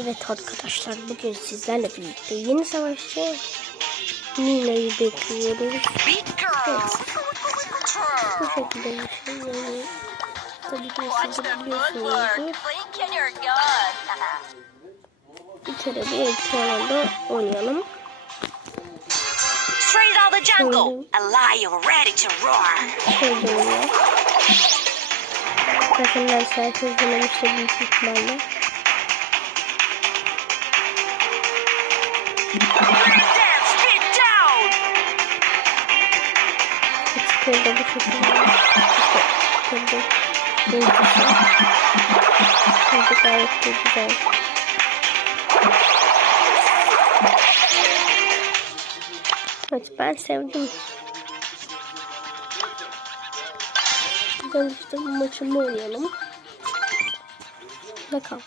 Evet arkadaşlar bugün sizlerle birlikte yeni savaşçı Nina'yı bekliyoruz. Girl. Bu şekilde yani. Tabii ki siz de biliyorsunuzdur. Bir kere bir ekranında oynayalım. Straight out the jungle. A lion ready to roar. Şöyle oluyor. Takımlar sayfa izlememiştir büyük ihtimalle. Açıklarda bu tabii. Uykusu. Tabii gayet de güzel. Evet ben sevdim. Buradan işte maçımı oynayalım. Bakalım.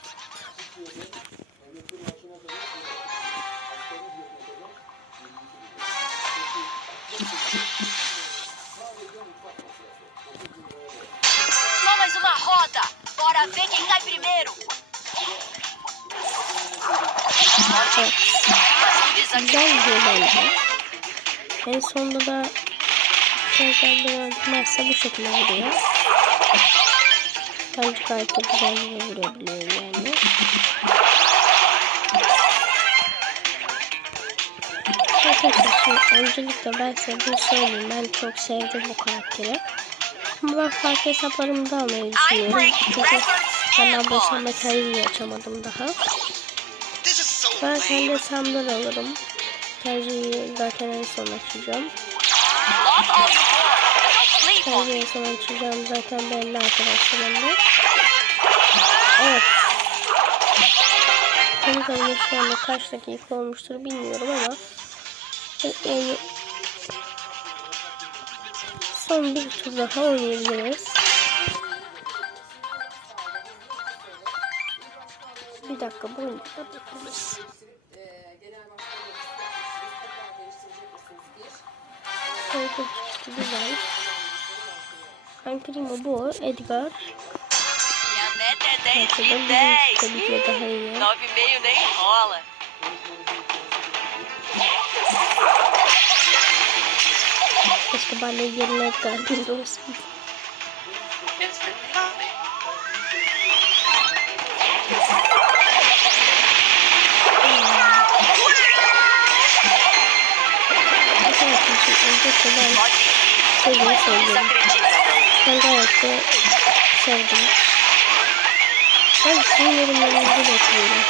Só mais uma roda. Bora ver quem cai primeiro. En sonunda da şeyden bir öldürmezse bu şekilde vuruyor. Bence gayet de güzel vurabiliyor yani. Arkadaşlar şimdi öncelikle ben size bunu söyleyeyim. Ben çok sevdim bu karakteri. Ama ben farklı hesaplarımı da almayı düşünüyorum. Çünkü ben ablasam metalini açamadım daha. Ben kendi hesabımdan alırım. Tercihi zaten en son açacağım. Tercihi en son açacağım zaten belli arkadaşlarımda. Evet. Tanıdığımda şu anda kaç dakika olmuştur bilmiyorum ama yani son bir tur daha oynayabiliriz. Bir dakika bekleriz. Harika çıktı güzel. Ben Primo bu, Edgar. Minha meta é 10 Arkadan de bizim 10. tabii ki de daha iyi. 9,5 nem rola. Keşke bana yerine. Arkadaşlar şimdi önce kolay sevdiğimi söylüyorum. Ben gayet de sevdim. Ben sizin yorumlarınızı bekliyorum.